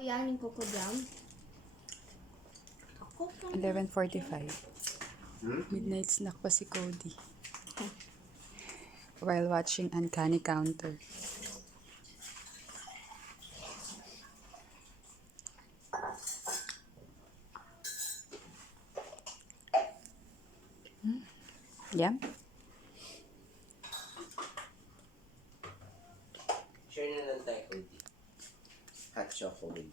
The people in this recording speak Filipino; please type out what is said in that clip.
Ayan yung coco jam. 11:45. Midnight snack pa si Cody. While watching Uncanny Counter. Yeah? Share na lang tayo, Cody. Hot chocolate.